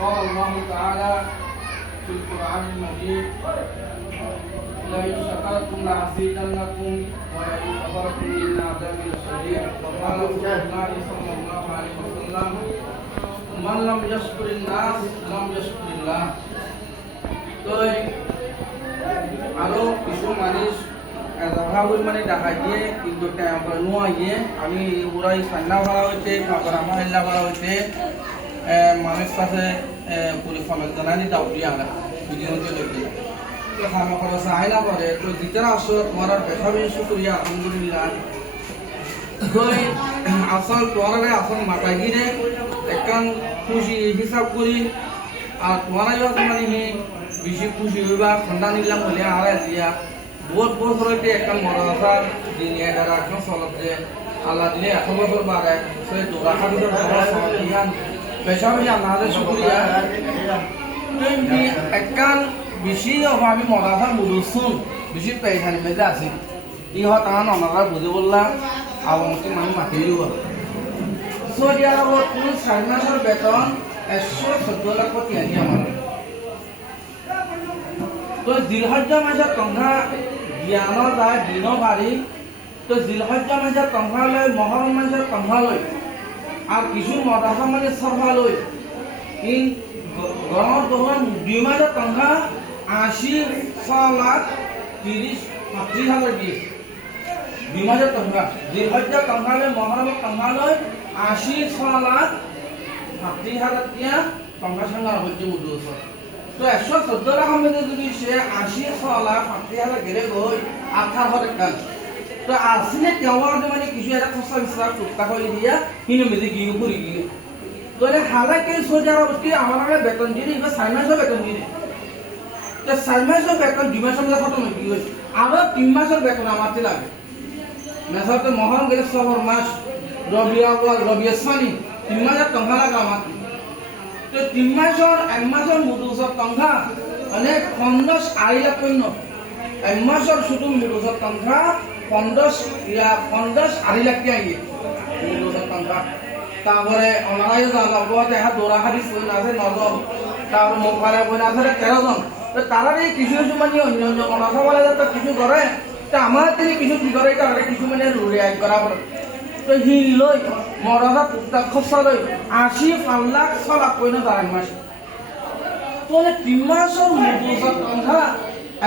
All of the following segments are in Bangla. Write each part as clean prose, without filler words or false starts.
قال الله تعالى في القرآن المجيد لئن شكرتم لأزيدنكم ولئن كفرتم إن عذابي لشديد وقال رسول الله صلى الله عليه وسلم من لم يشكر الناس لم يشكر الله তো আরো কিছু মানুষ ভাবুল মানে দেখা দিয়ে কিন্তু নোয়া গিয়ে আমি ওরাই সান্না করা হয়েছে তারপর আমার হেল্লা করা হয়েছে মানুষ কাছে পরিফলন জানানি দাও দিয়ে আনা ভিডিওতে দেখি তো আমার খবর আইনা করে তো জিতেরা আসো তোমার পেশা বেশি শুক্রিয়া আলহামদুলিল্লাহ তো আসল তোমার আসল মাথা গিরে একখান খুশি হিসাব করি আর তোমার মানে বেশি খুশি হইবা ঠান্ডা নিলাম হলে আর দিয়া বহুত বছর হইতে একটা মরাসার দিনিয়া দ্বারা এখন চলত যে আল্লাহ দিলে 100 বছর বাড়ে সেই দোয়া খাবির ইয়ান পেশা বেশি আল্লাহর শুকরিয়া তুমি একখান বেশি আমি মরাসার মুলুসুন বেশি পেশানি মেজে আছি ইহত আমার অনারা বুঝে বললাম আবমতি মানুষ মাতি দিব সৌদি আরবত কোন 4 মাসের বেতন 114 লাখ কোটি আনি আমার তো জিলহজ্জা মাসের সংখ্যা জ্ঞান যায় দিন বাড়ি তো জিলহজ্জা মাসের সংখ্যা লয় মহরম মাসের সংখ্যা লয় আর কিছু মদাসা মানে সভা লয় গণর দোকান 2 মাসের সংখ্যা 86 লাখ 30 হাজার দিয়ে 2 মাসের সংখ্যা জিলহজ্জা সংখ্যা লয় মহরমের সংখ্যা লয় 86 লাখ 30 হাজার দিয়া সংখ্যা সংখ্যা হচ্ছে মুদ্রা তো 114 লাখ মধ্যে যদি সে 86 লাখ 30 হাজার গেলে গই 18 টাকা তো আসলে কেওয়ার মানে কিছু একটা খসা বিস্তার টুকটা করে দিয়া হিনো মেজে গিয়ে পুরি গিয়ে তো এটা হালাকে সোজা অবস্থি আমার বেতন দিয়ে এবার 4 মাসের বেতন দিয়ে তো 4 মাসের বেতন 2 মাসের মধ্যে খতম হয়ে গেছে আবার 3 মাসের বেতন আমাতে লাগে মেসাতে মহরম গেলে সবর মাস রবিয়া সানি 3 মাসের টাকা লাগে আমাতে তো 3 মাসের 1 মাসের মুদুসর সংখ্যা মানে 50 লাখ পণ্য 1 মাসের শুধু মুদুসর সংখ্যা 50 লাখ টাকা গিয়ে মুদুসর সংখ্যা তারপরে অনারাই জানা বলতে হ্যাঁ দোরা হাদিস বই আছে 9 জন তারপরে মোকালা বই আছে 13 জন তো তারা এই কিছু কিছু মানে অন্য অন্য কথা বলা যায় তো কিছু করে তো আমার তিনি কিছু কি করে তারা কিছু মানে রিয়াক্ট করা পড়ে তো হি লই মরাদা পুত্তা খসা লই 85 লাখ 6 লাখ কইনা তার মাস তো 3 মাসের মুদুসর সংখ্যা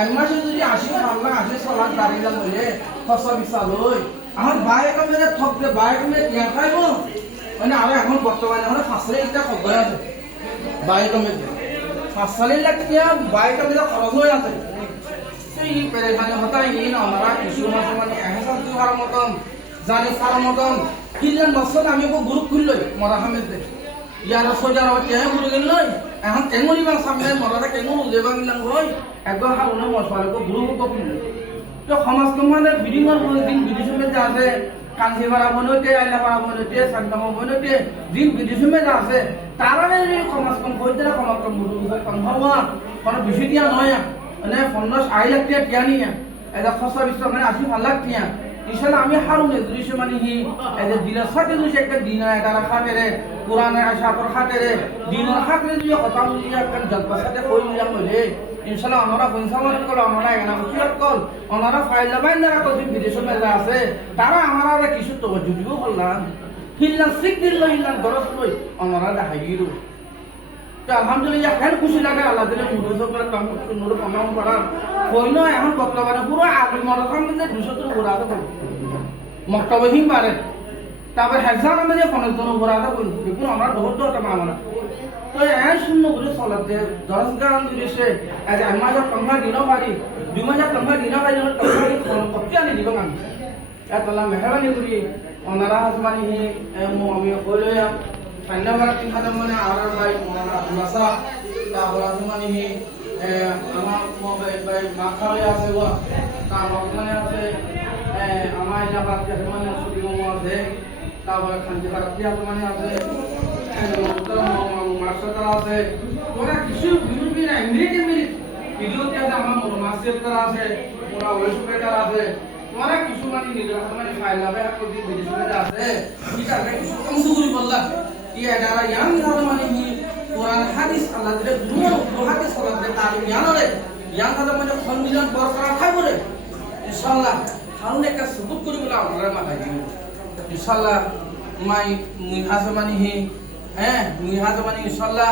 1 মাসে যদি 85 লাখ 86 লাখ দাঁড়িয়ে যান হইলে খসা বিশাল লই আমার বাইরে কমে ঠকতে বাইরে কমে দিয়া খাইবো মানে আর এখন বর্তমানে আমরা 5 লাখ টাকা খরচ আছে বাইরে কমে 5 লাখ টাকা বাইরে কমে খরচ হয়ে আছে এই পেরেশানি হতাই ইন আমরা কিছু মাস মানে এহসাস দিওয়ার মতন জানি সারা মতন কিলেন বছর আমি গ্রুপ খুললই মরা হামেদে ইয়ার সোজার কেন গুরু গেলই এখন কেমনি বা সামনে মরাটা কেন লেবা গিলাম হই একবার হাউনে মশারে গ্রুপ কো খুলল তো সমাজ মানে বিডিংর দিন বিদেশে যাবে কাঞ্চি পাড়া বনতে আইলা পাড়া বনতে সান্তামা বনতে দিন বিদেশে যাবে তারা এই সমাজ কম কইতে সমাজ কম মুদু সম্ভব কোনো বিষয় দিয়া নয় মানে 50 লাখ টাকা দিয়া নিয়া এটা খসা বিশ্ব মানে 80 লাখ টাকা ইনশাআল্লাহ আমি হারুনে দৃশ্য মানে হি এই যে দিনের সাথে যদি একটা দিন এটা রাখা পেরে কোরআনে আশা কর খাতেরে দিনের খাতে যদি কথা বলি একটা জলপার সাথে কই নিলাম বলে ইনশাআল্লাহ আমরা পঞ্চামন কল আমরা এনা উচিত কল আমরা ফাইলা বাইন্দারা কত বিদেশে মেলা আছে তারা আমরা কিছু তো জুড়িও করলাম হিল্লা সিক দিল হিল্লা দরস লই আমরা দেখাইরো তো আলহামদুলিল্লাহ কেন খুশি লাগে আল্লাহ দিলে মুরুজ করে কাম নূর কামাম করা কইনো এখন বর্তমানে পুরো আবি মরকাম মধ্যে 200 তো ঘোরা তো মক্তবহীন পারে তারপর হেজার মধ্যে 50 জন ঘোরা তো পুরো আমরা বহুত টাকা আমরা তো এই শূন্য করে চলাতে 10 গান দিছে আজ আমাদের কমা দিন বাড়ি 2000 কমা দিন বাড়ি কত আনি দিব আমি এতলা মেহরবানি করি ওনারা হাজমানি আমি কইলয়া ধন্যবাদ কিভাবে মানে আর ভাই মাসা তারপর মানে আমার ভাই মাখালে আছে গো তারপর মানে আছে আমার এলাকার মানে ছবি আছে তারপর খানজি পাড়া মানে আছে মাস্টার আছে ওরা কিছু বিরোধী না এমনিতে ভিডিওতে আছে আমার মাস্টার আছে ওরা ওয়েস্টার আছে ওরা কিছু মানে নিজের মানে ফাইল হবে আর কোন বিদেশে আছে এটা কিছু কম সুগুরি বললা ইয়া যারা ইয়াং যারা মানে কোরআন হাদিস আল্লাহ যে দুনিয়া হাদিস আল্লাহ যে তালিম জানরে জ্ঞান কথা মানে সম্মিলন বরকরার থাকবে ইনশাআল্লাহ হাউন একটা সুবুত করি বলে আপনারা মাথায় দিন ইনশাআল্লাহ মাই মুহাজমানি হি হ্যাঁ মুহাজমানি ইনশাআল্লাহ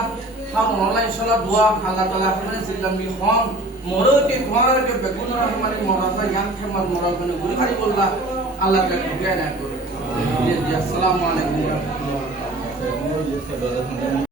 হাউন অনলাইন ইনশাআল্লাহ দোয়া আল্লাহ তাআলা আপনাদের জিল্লাম বি হন মরকে ঘরকে বেগুন রহমানি মরাসা জ্ঞান খেমার মরা কোন গুরি ভাই বললা আল্লাহ তাআলা জ্ঞান করে জি আসসালামু আলাইকুম ওয়া রাহমাতুল্লাহ